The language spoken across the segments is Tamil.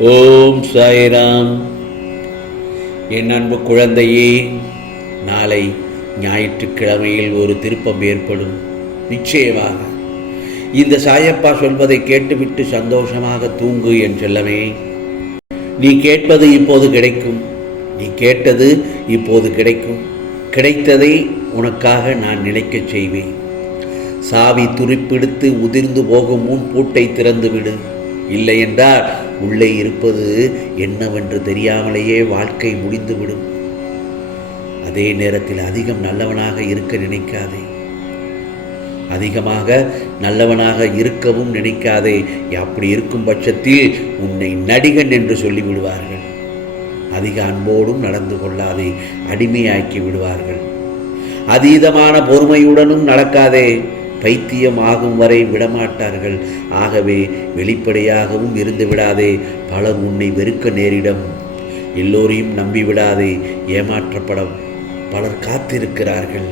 ஓம் சாய்ராம். என் அன்பு குழந்தையே நாளை ஞாயிற்றுக்கிழமையில் ஒரு திருப்பம் ஏற்படும். நிச்சயமாக இந்த சாயப்பா சொல்வதை கேட்டுவிட்டு சந்தோஷமாக தூங்கு என் செல்லமே. நீ கேட்பது இப்போது கிடைக்கும். நீ கேட்டது இப்போது கிடைக்கும். கிடைத்ததை உனக்காக நான் நினைக்கச் செய்வேன். சாவி துருப்பிடித்து உதிர்ந்து போகும் முன் பூட்டை திறந்துவிடு. இல்லை என்றால் உள்ளே இருப்பது என்னவென்று தெரியாமலேயே வாழ்க்கை முடிந்துவிடும். அதே நேரத்தில் அதிகம் நல்லவனாக இருக்க நினைக்காதே. அதிகமாக நல்லவனாக இருக்கவும் நினைக்காதே. அப்படி இருக்கும் பட்சத்தில் உன்னை நடிகன் என்று சொல்லிவிடுவார்கள். அதிக அன்போடும் நடந்து கொள்ளாதே. அடிமையாக்கி விடுவார்கள். அதீதமான பொறுமையுடனும் நடக்காதே. பைத்தியமாகும் வரை விடமாட்டார்கள். ஆகவே வெளிப்படையாகவும் இருந்து விடாதே பலர் உன்னை வெறுக்க நேரிடம். எல்லோரையும் நம்பிவிடாதே ஏமாற்றப்பட பலர் காத்திருக்கிறார்கள்.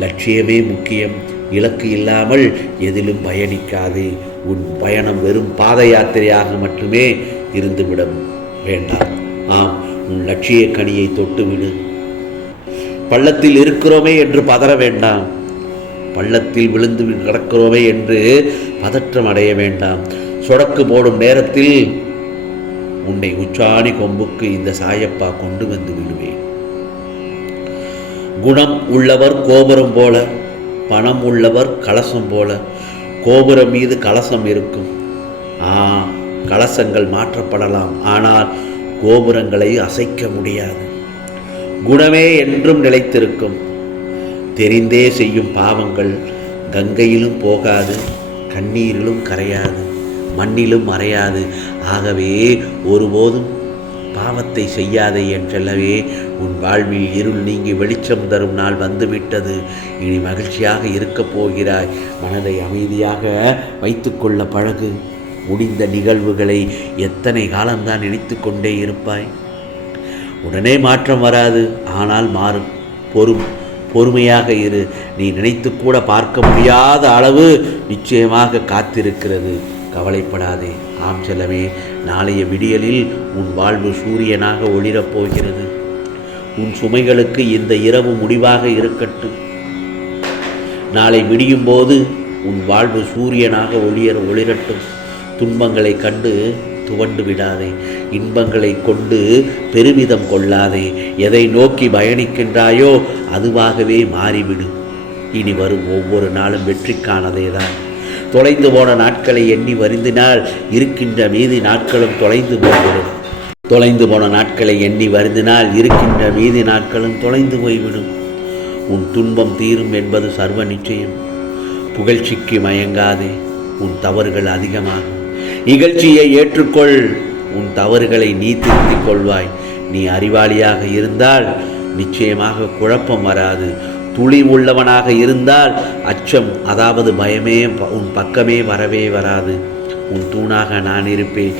லட்சியமே முக்கியம் இலக்கு இல்லாமல் எதிலும் பயணிக்காதே. உன் பயணம் வெறும் பாத யாத்திரையாக மட்டுமே இருந்துவிடும். வேண்டாம். ஆம் உன் லட்சிய கனியை தொட்டுவிடு. பள்ளத்தில் இருக்கிறோமே என்று பதற வேண்டாம். பள்ளத்தில் விழுந்து கிடக்கிறோமே என்று பதற்றம் அடைய வேண்டாம். சொடக்கு போடும் நேரத்தில் உன்னை உச்சாணி கொம்புக்கு இந்த சாயப்பா கொண்டு வந்து விடுவேன். குணம் உள்ளவர் கோபுரம் போல பணம் உள்ளவர் கலசம் போல கோபுரம் மீது கலசம் இருக்கும். ஆ கலசங்கள் மாற்றப்படலாம் ஆனால் கோபுரங்களை அசைக்க முடியாது. குணமே என்றும் நிலைத்திருக்கும். தெரிந்தே செய்யும் பாவங்கள் கங்கையிலும் போகாது கண்ணீரிலும் கரையாது மண்ணிலும் மறையாது. ஆகவே ஒருபோதும் பாவத்தை செய்யாதே என்றல்லவே உன் வாழ்வில் இருள் நீங்கி வெளிச்சம் தரும் நாள் வந்துவிட்டது. இனி மகிழ்ச்சியாக இருக்கப் போகிறாய். மனதை அமைதியாக வைத்துக்கொள்ள பழகு. முடிந்த நிகழ்வுகளை எத்தனை காலம்தான் நினைத்து கொண்டே இருப்பாய்? உடனே மாற்றம் வராது ஆனால் மாறும். பொறும். பொறுமையாக இரு. நீ நினைத்து கூட பார்க்க முடியாத அளவு நிச்சயமாக காத்திருக்கிறது. கவலைப்படாதே. ஆம் செல்லவே நாளைய விடியலில் உன் வாழ்வு சூரியனாக ஒளிரப் போகிறது. உன் சுமைகளுக்கு இந்த இரவு முடிவாக இருக்கட்டும். நாளை விடியும் போது உன் வாழ்வு சூரியனாக ஒளிய ஒளிரட்டும். துன்பங்களை கண்டு துவண்டு விடாதே. இன்பங்களை கொண்டு பெருமிதம் கொள்ளாதே. எதை நோக்கி பயணிக்கின்றாயோ அதுவாகவே மாறிவிடும் இனி வரும் ஒவ்வொரு நாளும் வெற்றிக்கானதே தான் தொலைந்து போன நாட்களை எண்ணி வருந்தினால் இருக்கின்ற மீதி நாட்களும் தொலைந்து போய்விடும். தொலைந்து போன நாட்களை எண்ணி வருந்தினால் இருக்கின்ற மீதி நாட்களும் தொலைந்து போய்விடும். உன் துன்பம் தீரும் என்பது சர்வ நிச்சயம். புகழ்ச்சிக்கு மயங்காதே. உன் தவறுகள் அதிகமாகும். இகழ்ச்சியை ஏற்றுக்கொள். உன் தவறுகளை நீ திருத்திக் கொள்வாய். நீ அறிவாளியாக இருந்தால் நிச்சயமாக குழப்பம் வராது. துளி உள்ளவனாக இருந்தால் அச்சம் அதாவது பயமே ப- உன் பக்கமே வரவே வராது. உன் தூணாக நான் இருப்பேன்.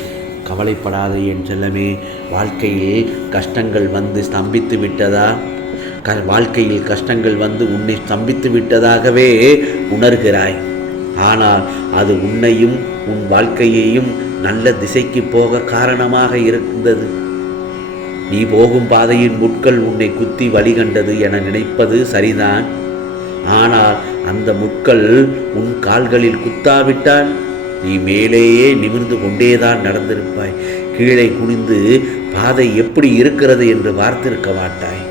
கவலைப்படாத என் செல்லமே வாழ்க்கையில் கஷ்டங்கள் வந்து ஸ்தம்பித்து விட்டதா? க வாழ்க்கையில் கஷ்டங்கள் வந்து உன்னை ஸ்தம்பித்து விட்டதாகவே உணர்கிறாய். ஆனால் அது உன்னையும் உன் வாழ்க்கையையும் நல்ல திசைக்கு போக காரணமாக இருந்தது. நீ போகும் பாதையின் முட்கள் உன்னை குத்தி வழிகண்டது என நினைப்பது சரிதான். ஆனால் அந்த முட்கள் உன் கால்களில் குத்தாவிட்டால் நீ மேலேயே நிமிர்ந்து கொண்டேதான் நடந்திருப்பாய். கீழே குனிந்து பாதை எப்படி இருக்கிறது என்று பார்த்திருக்க மாட்டாய்.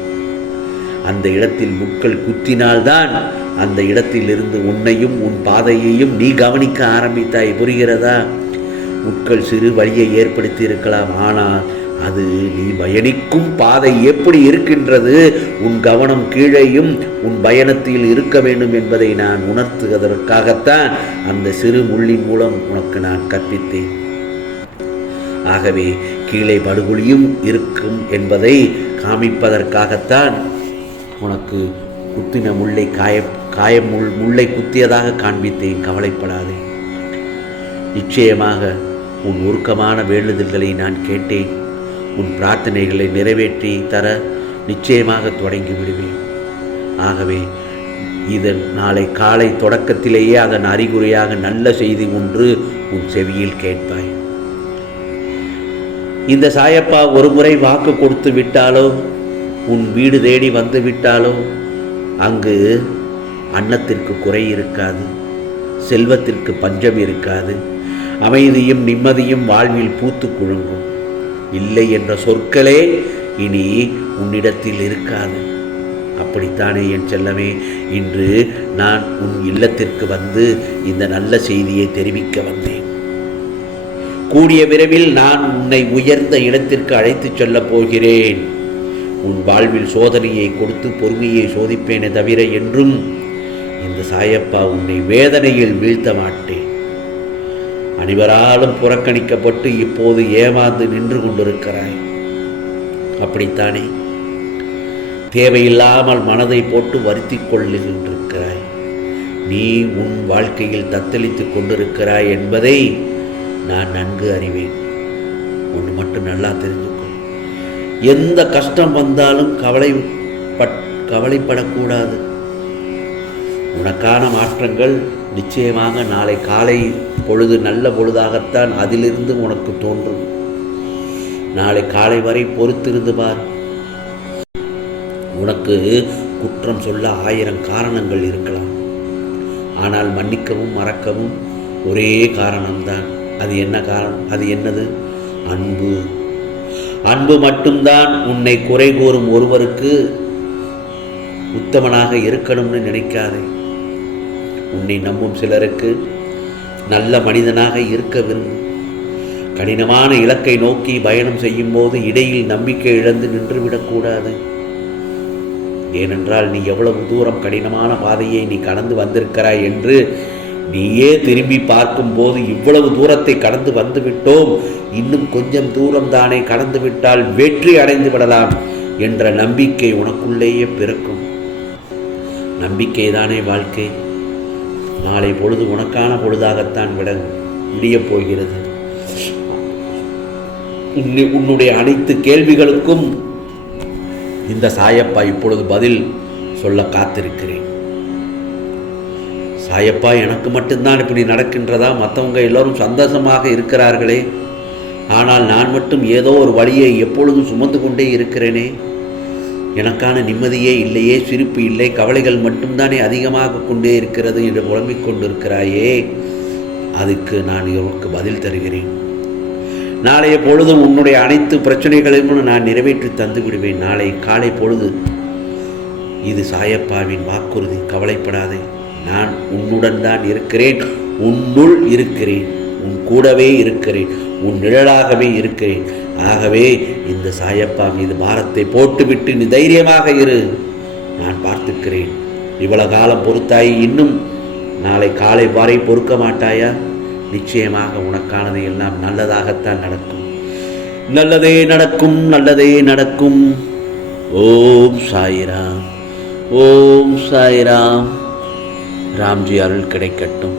அந்த இடத்தில் முட்கள் குத்தினால்தான் அந்த இடத்திலிருந்து உன்னையும் உன் பாதையையும் நீ கவனிக்க ஆரம்பித்தாய். புரிகிறதா? முட்கள் சிறு வழியை ஏற்படுத்தி இருக்கலாம் ஆனால் அது நீ பயணிக்கும் பாதை எப்படி இருக்கின்றது? உன் கவனம் கீழேயும் உன் பயணத்தில் இருக்க வேண்டும் என்பதை நான் உணர்த்துவதற்காகத்தான் அந்த சிறு முள்ளின் மூலம் உனக்கு நான் கற்பித்தேன். ஆகவே கீழே படுகொலியும் இருக்கும் என்பதை காமிப்பதற்காகத்தான் உனக்கு குத்தின முல்லை காய காயம் முள் முல்லை குத்தியதாக காண்பித்தேன். கவலைப்படாதே. நிச்சயமாக உன் உருக்கமான வேண்டுதல்களை நான் கேட்டேன். உன் பிரார்த்தனைகளை நிறைவேற்றி தர நிச்சயமாக தொடங்கி விடுவேன் ஆகவே இதன் நாளை காலை தொடக்கத்திலேயே அதன் அறிகுறியாக நல்ல செய்தி ஒன்று உன் செவியில் கேட்பாய். இந்த சாயப்பா ஒரு முறை வாக்கு கொடுத்து விட்டாலோ உன் வீடு தேடி வந்து விட்டாலோ அங்கு அன்னத்திற்கு குறை இருக்காது செல்வத்திற்கு பஞ்சம் இருக்காது. அமைதியும் நிம்மதியும் வாழ்வில் பூத்து குழுங்கும் இல்லை என்ற சொற்களே இனி உன்னிடத்தில் இருக்காது. அப்படித்தானே என் செல்லமே இன்று நான் உன் இல்லத்திற்கு வந்து இந்த நல்ல செய்தியை தெரிவிக்க வந்தேன். கூடிய விரைவில் நான் உன்னை உயர்ந்த இடத்திற்கு அழைத்துச் செல்லப் போகிறேன். உன் வாழ்வில் சோதனையை கொடுத்து பொறுமையை சோதிப்பேனே தவிர என்றும் இந்த சாயப்பா உன்னை வேதனையில் வீழ்த்த மாட்டேன். அனைவராலும் புறக்கணிக்கப்பட்டு இப்போது ஏமாந்து நின்று கொண்டிருக்கிறாய். அப்படித்தானே? தேவையில்லாமல் மனதை போட்டு வருத்தி கொள்ளுகின்றிருக்கிறாய். நீ உன் வாழ்க்கையில் தத்தளித்துக் கொண்டிருக்கிறாய் என்பதை நான் நன்கு அறிவேன். ஒன்று மட்டும் நல்லா தெரிஞ்சுக்கோ. எந்த கஷ்டம் வந்தாலும் கவலை பட் கவலைப்படக்கூடாது. உனக்கான மாற்றங்கள் நிச்சயமாக நாளை காலை பொழுது நல்ல பொழுதாகத்தான் அதிலிருந்து உனக்கு தோன்றும். நாளை காலை வரை பொறுத்திருந்து பார். உனக்கு குற்றம் சொல்ல ஆயிரம் காரணங்கள் இருக்கலாம். ஆனால் மன்னிக்கவும் மறக்கவும் ஒரே காரணம்தான். அது என்ன காரணம்? அது என்னது? அன்பு. அன்பு மட்டும்தான் உன்னை குறை கூறும் ஒருவருக்கு உத்தமனாக இருக்கணும்னு நினைக்காதே. உன்னை நம்பும் சிலருக்கு நல்ல மனிதனாக இருக்க விரும்பும் கடினமான இலக்கை நோக்கி பயணம் செய்யும் போது இடையில் நம்பிக்கை இழந்து நின்றுவிடக்கூடாது ஏனென்றால் நீ எவ்வளவு தூரம் கடினமான பாதையை நீ கடந்து வந்திருக்கிறாய் என்று நீயே திரும்பி பார்க்கும்போது இவ்வளவு தூரத்தை கடந்து வந்து விட்டோம் இன்னும் கொஞ்சம் தூரம் தானே கடந்து விட்டால் வெற்றி அடைந்து விடலாம் என்ற நம்பிக்கை உனக்குள்ளேயே பிறக்கும். நம்பிக்கை தானே வாழ்க்கை. நாளை பொழுது உனக்கான பொழுதாகத்தான் விட விடியப் போகிறது. உன்னுடைய அனைத்து கேள்விகளுக்கும் இந்த சாயப்பா இப்பொழுது பதில் சொல்ல காத்திருக்கிறேன். சாயப்பா எனக்கு மட்டும்தான் இப்படி நடக்கின்றதா? மற்றவங்க எல்லோரும் சந்தோஷமாக இருக்கிறார்களே. ஆனால் நான் மட்டும் ஏதோ ஒரு வழியை எப்பொழுதும் சுமந்து கொண்டே இருக்கிறேனே. எனக்கான நிம்மதியே இல்லையே சிரிப்பு இல்லை கவலைகள் மட்டும்தானே அதிகமாக கொண்டே இருக்கிறது என்று புலம்பிக் கொண்டிருக்கிறாயே. அதுக்கு நான் உனக்கு பதில் தருகிறேன். நாளைய பொழுதும் உன்னுடைய அனைத்து பிரச்சனைகளையும் நான் நிறைவேற்றி தந்து விடுவேன். நாளை காலை பொழுது இது சாயப்பாவின் வாக்குறுதி. கவலைப்படாதே நான் உன்னுடன் தான் இருக்கிறேன். உன்னுள் இருக்கிறேன். உன் கூடவே இருக்கிறேன். உன் நிழலாகவே இருக்கிறேன். ஆகவே இந்த சாயப்பா மீது பாரத்தை போட்டுவிட்டு நீ தைரியமாக இரு. நான் பார்த்துக்கிறேன். இவ்வளவு காலம் பொறுத்தாய் இன்னும் நாளை காலை வரை பொறுக்க மாட்டாயா? நிச்சயமாக உனக்கானது எல்லாம் நல்லதாகத்தான் நடக்கும். நல்லதே நடக்கும் நல்லதே நடக்கும். ஓம் சாய்ராம். ஓம் சாய்ராம். ராம்ஜி அருள் கிடைக்கட்டும்.